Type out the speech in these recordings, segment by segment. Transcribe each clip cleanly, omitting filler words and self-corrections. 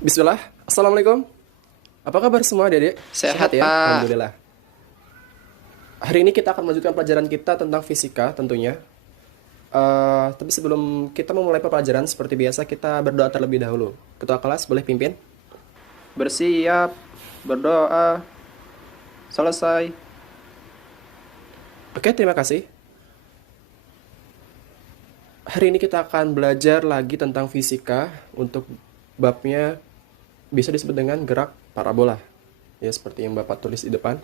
Bismillah, Assalamualaikum. Apa kabar semua adik-adik? Sehat, Ya? Pak. Alhamdulillah. Hari ini kita akan melanjutkan pelajaran kita tentang fisika tentunya. Tapi sebelum kita memulai pelajaran, seperti biasa kita berdoa terlebih dahulu. Ketua kelas boleh pimpin? Bersiap, berdoa, selesai. Oke, terima kasih. Hari ini kita akan belajar lagi tentang fisika. Untuk babnya bisa disebut dengan gerak parabola. Ya, seperti yang Bapak tulis di depan.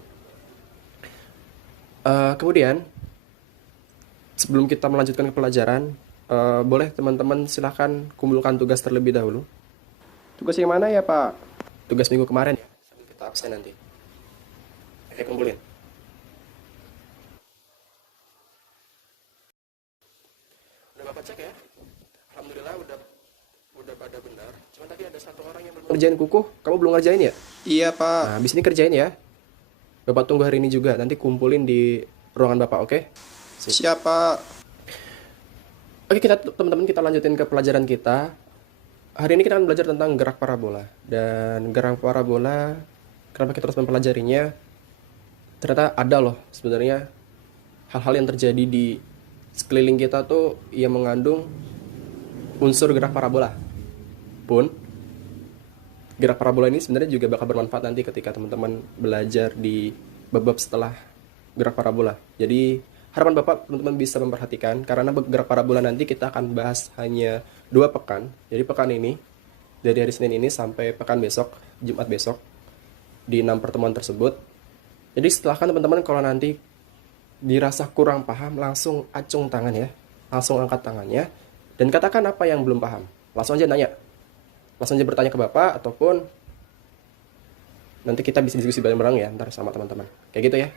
Kemudian, sebelum kita melanjutkan ke pelajaran, boleh teman-teman silahkan kumpulkan tugas terlebih dahulu. Tugas yang mana ya, Pak? Tugas minggu kemarin ya, sambil kita absen nanti. Oke, kumpulin. Udah Bapak cek ya? Alhamdulillah udah pada benar. Cuma tadi ada satu orang yang belum ngerjain kukuh. Kamu belum ngerjain ya? Iya, Pak. Nah, habis ini kerjain ya. Bapak tunggu hari ini juga. Nanti kumpulin di ruangan Bapak, oke? Siap, Pak. Oke, teman-teman kita lanjutin ke pelajaran kita. Hari ini kita akan belajar tentang gerak parabola. Dan gerak parabola, kenapa kita terus mempelajarinya? Ternyata ada loh sebenarnya hal-hal yang terjadi di sekeliling kita tuh yang mengandung unsur gerak parabola. Pun, gerak parabola ini sebenarnya juga bakal bermanfaat nanti ketika teman-teman belajar di bab-bab setelah gerak parabola. Jadi harapan Bapak teman-teman bisa memperhatikan karena gerak parabola nanti kita akan bahas hanya 2 pekan. Jadi pekan ini dari hari Senin ini sampai pekan besok, Jumat besok di 6 pertemuan tersebut. Jadi silahkan teman-teman kalau nanti dirasa kurang paham langsung acung tangan ya. Langsung angkat tangannya dan katakan apa yang belum paham. Langsung aja nanya. Langsung aja bertanya ke Bapak ataupun nanti kita bisa diskusi bareng-bareng ya ntar sama teman-teman. Kayak gitu ya.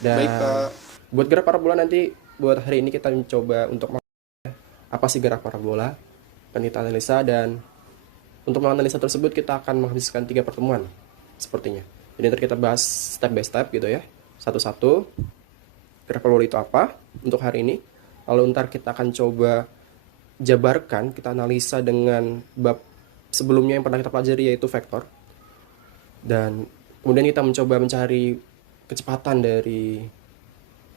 Dan Baik, Pak. buat gerak parabola nanti buat hari ini kita mencoba untuk apa sih gerak parabola, akan kita analisa dan untuk menganalisa tersebut kita akan menghabiskan 3 pertemuan sepertinya. Jadi nanti kita bahas step by step gitu ya, satu-satu gerak parabola itu apa untuk hari ini. Lalu ntar kita akan coba jabarkan, kita analisa dengan bab sebelumnya yang pernah kita pelajari yaitu vektor. Dan kemudian kita mencoba mencari kecepatan dari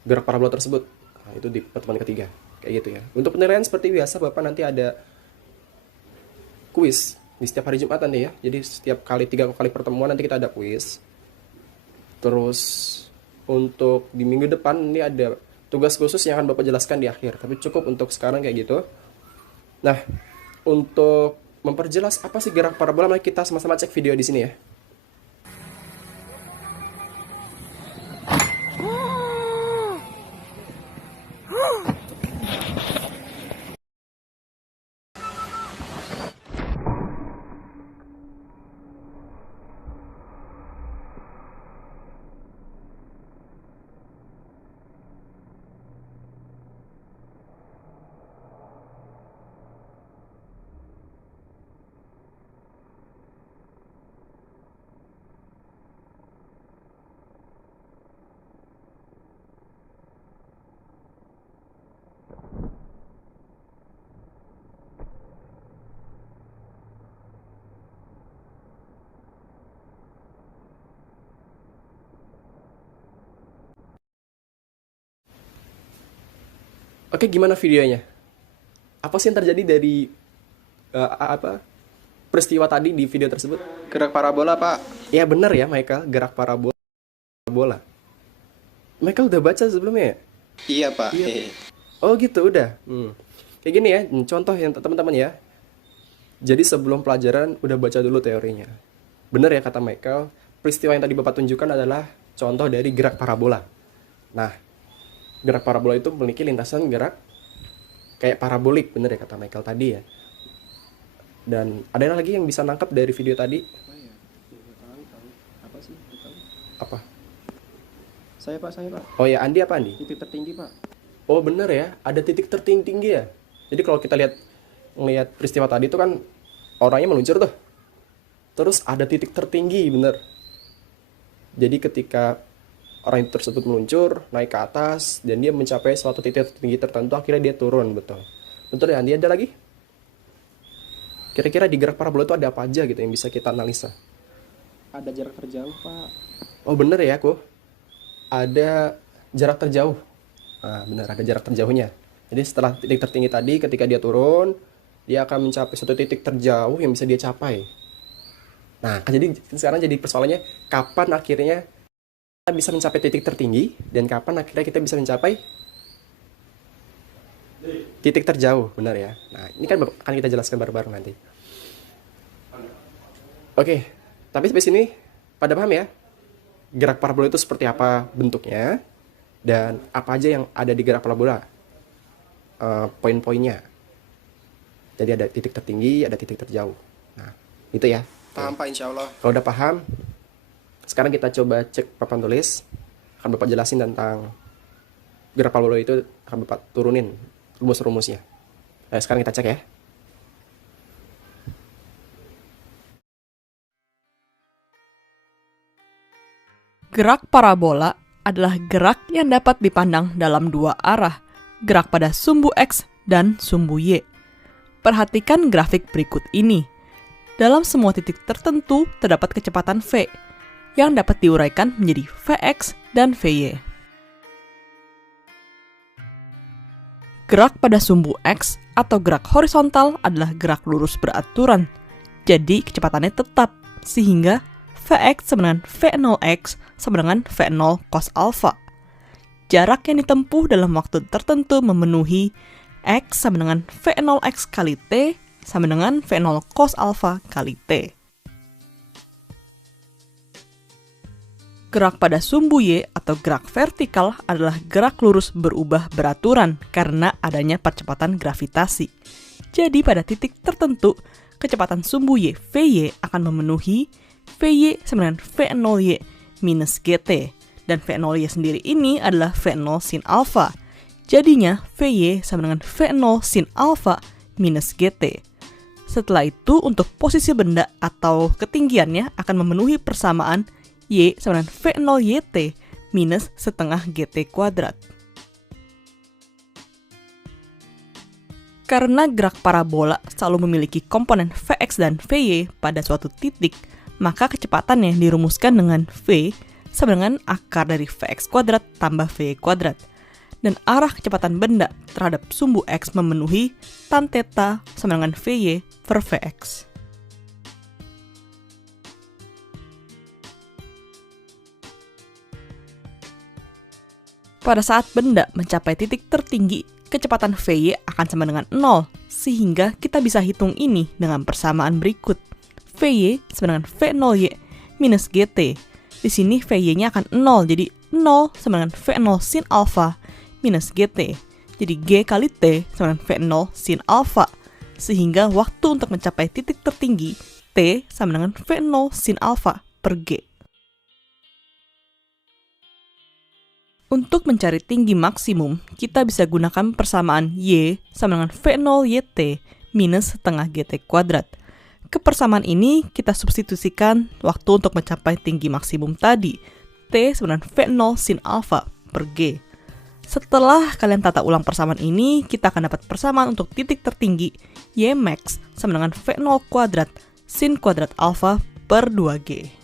gerak parabola tersebut. Nah, itu di pertemuan ketiga. Kayak gitu ya. Untuk penilaian seperti biasa Bapak nanti ada kuis di setiap hari Jumat nanti ya. Jadi setiap kali 3 kali pertemuan nanti kita ada kuis. Terus untuk di minggu depan ini ada tugas khusus yang akan Bapak jelaskan di akhir. Tapi cukup untuk sekarang kayak gitu. Nah, untuk memperjelas apa sih gerak parabola, mari kita sama-sama cek video di sini ya. Oke, gimana videonya? Apa sih yang terjadi dari apa peristiwa tadi di video tersebut? Gerak parabola, Pak. Ya benar ya Michael, gerak parabola. Michael udah baca sebelumnya ya? Iya, Pak. Oh gitu, udah. Kayak gini ya, contoh yang teman-teman ya. Jadi sebelum pelajaran udah baca dulu teorinya. Benar ya kata Michael, peristiwa yang tadi Bapak tunjukkan adalah contoh dari gerak parabola. Nah, gerak parabola itu memiliki lintasan gerak kayak parabolik, bener ya kata Michael tadi ya. Dan ada yang lagi yang bisa nangkap dari video tadi? Apa sih? Apa? Saya, Pak. Oh ya, Andi apa Andi? Titik tertinggi, Pak. Oh bener ya, ada titik tertinggi ya. Jadi kalau kita ngelihat peristiwa tadi itu kan orangnya meluncur tuh. Terus ada titik tertinggi, bener. Jadi ketika orang itu tersebut meluncur, naik ke atas, dan dia mencapai suatu titik tertinggi tertentu, akhirnya dia turun, betul. Betul ya Andi, ada lagi? Oke, Kira-kira di gerak parabola itu ada apa aja gitu yang bisa kita analisa? Ada jarak terjauh, Pak. Oh bener ya aku, ada jarak terjauh. Ah, benar, ada jarak terjauhnya. Jadi setelah titik tertinggi tadi, ketika dia turun, dia akan mencapai suatu titik terjauh yang bisa dia capai. Nah, jadi sekarang jadi persoalannya, kapan akhirnya kita bisa mencapai titik tertinggi, dan kapan akhirnya kita bisa mencapai titik terjauh, benar ya? Nah, ini kan akan kita jelaskan bareng-bareng nanti. Oke, tapi sampai sini pada paham ya? Gerak parabola itu seperti apa bentuknya, dan apa aja yang ada di gerak parabola, poin-poinnya. Jadi ada titik tertinggi, ada titik terjauh. Nah, itu ya. Paham, Pak, insya Allah. Kalau udah paham, sekarang kita coba cek papan tulis. Akan Bapak jelasin tentang gerak parabola itu, akan Bapak turunin rumus-rumusnya. Nah, sekarang kita cek ya. Gerak parabola adalah gerak yang dapat dipandang dalam dua arah, gerak pada sumbu X dan sumbu Y. Perhatikan grafik berikut ini. Dalam semua titik tertentu terdapat kecepatan V, yang dapat diuraikan menjadi Vx dan Vy. Gerak pada sumbu X atau gerak horizontal adalah gerak lurus beraturan, jadi kecepatannya tetap, sehingga Vx sama dengan V0x sama dengan V0 cos alpha. Jarak yang ditempuh dalam waktu tertentu memenuhi X sama dengan V0x kali T sama dengan V0 cos alpha kali T. Gerak pada sumbu Y atau gerak vertikal adalah gerak lurus berubah beraturan karena adanya percepatan gravitasi. Jadi pada titik tertentu, kecepatan sumbu Y Vy akan memenuhi Vy sama dengan V0y minus GT, dan V0y sendiri ini adalah V0 sin alpha. Jadinya Vy sama dengan V0 sin alpha minus GT. Setelah itu untuk posisi benda atau ketinggiannya akan memenuhi persamaan Y sama dengan V0YT minus setengah GT kuadrat. Karena gerak parabola selalu memiliki komponen Vx dan Vy pada suatu titik, maka kecepatannya dirumuskan dengan V sama dengan akar dari Vx kuadrat tambah Vy kuadrat. Dan arah kecepatan benda terhadap sumbu X memenuhi tan theta sama dengan Vy per Vx. Pada saat benda mencapai titik tertinggi, kecepatan Vy akan sama dengan 0, sehingga kita bisa hitung ini dengan persamaan berikut. Vy sama dengan V0y minus GT. Di sini Vy-nya akan 0, jadi 0 sama dengan V0 sin alpha minus GT. Jadi G kali T sama dengan V0 sin alpha. Sehingga waktu untuk mencapai titik tertinggi, T sama dengan V0 sin alpha per G. Untuk mencari tinggi maksimum, kita bisa gunakan persamaan Y sama dengan V0YT minus setengah GT kuadrat. Kepersamaan ini kita substitusikan waktu untuk mencapai tinggi maksimum tadi, T sama dengan V0 sin alpha per G. Setelah kalian tata ulang persamaan ini, kita akan dapat persamaan untuk titik tertinggi Y max sama dengan V0 kuadrat sin kuadrat alpha per 2G.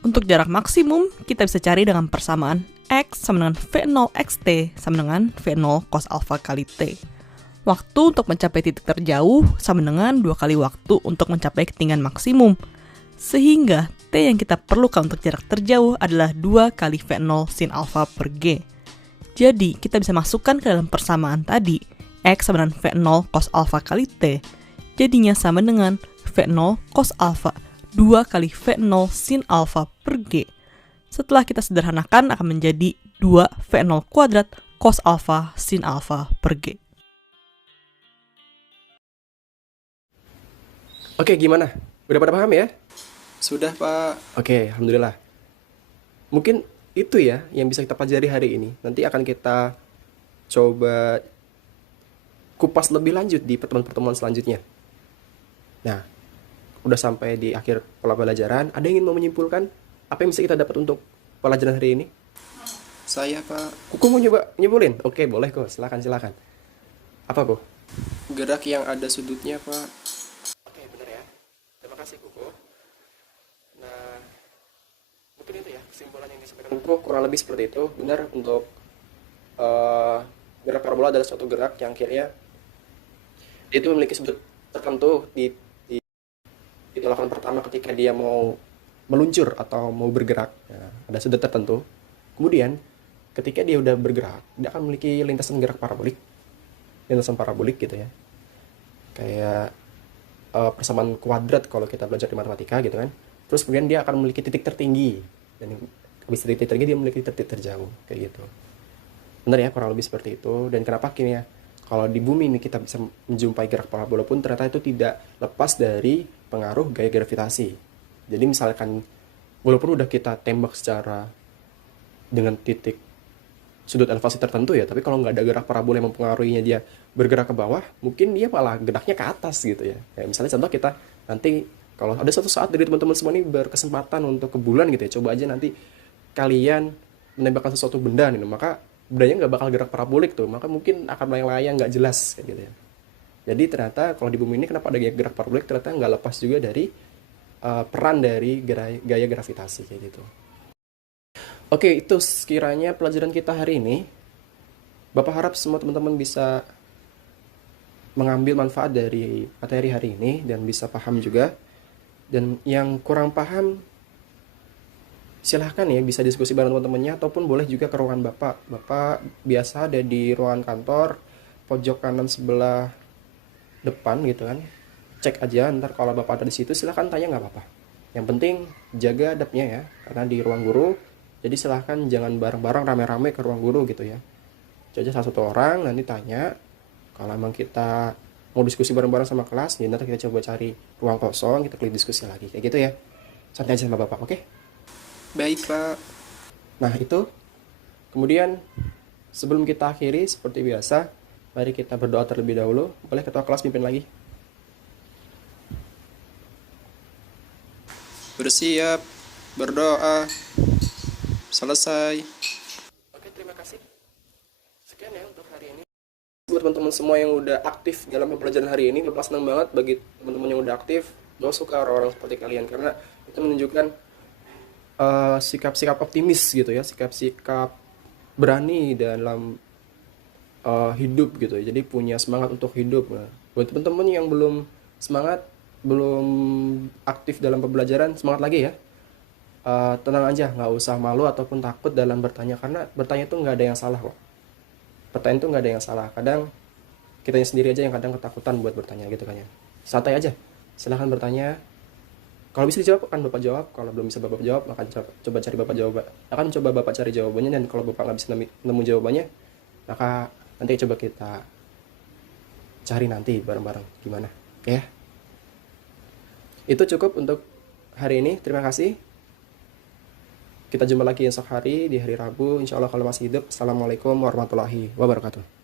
Untuk jarak maksimum, kita bisa cari dengan persamaan X sama dengan V0xt sama dengan V0 cos alpha kali T. Waktu untuk mencapai titik terjauh sama dengan 2 kali waktu untuk mencapai ketinggian maksimum. Sehingga T yang kita perlukan untuk jarak terjauh adalah 2 kali V0 sin alpha per G. Jadi, kita bisa masukkan ke dalam persamaan tadi, X sama dengan V0 cos alpha kali T. Jadinya sama dengan V0 cos alpha 2 kali V0 sin alpha per G. Setelah kita sederhanakan akan menjadi 2 V0 kuadrat cos alpha sin alpha per G. Oke, gimana? Udah pada paham ya? Sudah, Pak. Oke, alhamdulillah. Mungkin itu ya yang bisa kita pelajari hari ini. Nanti akan kita coba kupas lebih lanjut di pertemuan-pertemuan selanjutnya. Nah, udah sampai di akhir pelajaran. Ada yang ingin mau menyimpulkan apa yang bisa kita dapat untuk pelajaran hari ini? Saya, Pak. Kuku mau nyebulin? Oke, boleh kok. Silakan. Apa kok? Gerak yang ada sudutnya, Pak. Oke, benar ya. Terima kasih Kuku. Nah, mungkin itu ya kesimpulan yang disampaikan Kuku kurang lebih seperti itu. Benar untuk gerak parabola adalah suatu gerak yang akhirnya itu memiliki sudut tertentu di lakukan pertama ketika dia mau meluncur atau mau bergerak. Nah, ada sudut tertentu. Kemudian ketika dia udah bergerak, dia akan memiliki lintasan parabolik gitu ya. Kayak persamaan kuadrat kalau kita belajar di matematika gitu kan. Terus kemudian dia akan memiliki titik tertinggi dan habis titik tertinggi dia memiliki titik terjauh kayak gitu. Benar ya, kurang lebih seperti itu. Dan kenapa kini ya kalau di bumi ini kita bisa menjumpai gerak parabola pun ternyata itu tidak lepas dari pengaruh gaya gravitasi. Jadi misalkan walaupun udah kita tembak secara dengan titik sudut elevasi tertentu ya, tapi kalau nggak ada gerak parabola yang mempengaruhinya dia bergerak ke bawah, mungkin dia malah geraknya ke atas gitu ya. Kayak misalnya contoh kita nanti kalau ada suatu saat dari teman-teman semua ini berkesempatan untuk ke bulan gitu ya, coba aja nanti kalian menembakkan sesuatu benda nih, maka bendanya nggak bakal gerak parabolik tuh, maka mungkin akan melayang-layang nggak jelas kayak gitu ya. Jadi ternyata kalau di bumi ini kenapa ada gerak parabolik, ternyata nggak lepas juga dari peran dari gaya gravitasi kayak gitu. Oke, itu sekiranya pelajaran kita hari ini. Bapak harap semua teman-teman bisa mengambil manfaat dari materi hari ini dan bisa paham juga. Dan yang kurang paham, silahkan ya bisa diskusi bareng teman-temannya ataupun boleh juga ke ruangan Bapak. Bapak biasa ada di ruangan kantor, pojok kanan sebelah depan gitu kan. Cek aja, ntar kalau Bapak ada di situ silahkan tanya nggak apa-apa. Yang penting jaga adabnya ya, karena di ruang guru. Jadi silahkan jangan bareng-bareng rame-rame ke ruang guru gitu ya. Coba salah satu orang nanti tanya. Kalau emang kita mau diskusi bareng-bareng sama kelas, ya nanti kita coba cari ruang kosong, kita klik diskusi lagi. Kayak gitu ya. Santai aja sama Bapak, oke? Baik, Pak. Nah itu. Kemudian sebelum kita akhiri seperti biasa, mari kita berdoa terlebih dahulu. Boleh ketua kelas pimpin lagi? Bersiap. Berdoa. Selesai. Oke, terima kasih. Sekian ya untuk hari ini. Buat teman-teman semua yang udah aktif dalam pembelajaran hari ini, Bapak senang banget bagi teman-teman yang udah aktif. Bapak suka orang-orang seperti kalian karena itu menunjukkan sikap-sikap optimis gitu ya, sikap-sikap berani dalam hidup gitu ya. Jadi punya semangat untuk hidup. Nah, buat teman-teman yang belum semangat, belum aktif dalam pembelajaran, semangat lagi ya. Tenang aja, nggak usah malu ataupun takut dalam bertanya, karena bertanya itu nggak ada yang salah kok. Pertanyaan itu nggak ada yang salah. Kadang kitanya sendiri aja yang kadang ketakutan buat bertanya gitu kan ya. Santai aja, silahkan bertanya. Kalau bisa dijawab akan Bapak jawab, kalau belum bisa Bapak jawab akan coba cari Bapak jawab. Akan coba Bapak cari jawabannya, dan kalau Bapak nggak bisa nemu jawabannya, maka nanti coba kita cari nanti bareng-bareng gimana. Oke ya. Itu cukup untuk hari ini. Terima kasih. Kita jumpa lagi esok hari di hari Rabu. Insya Allah kalau masih hidup. Assalamualaikum warahmatullahi wabarakatuh.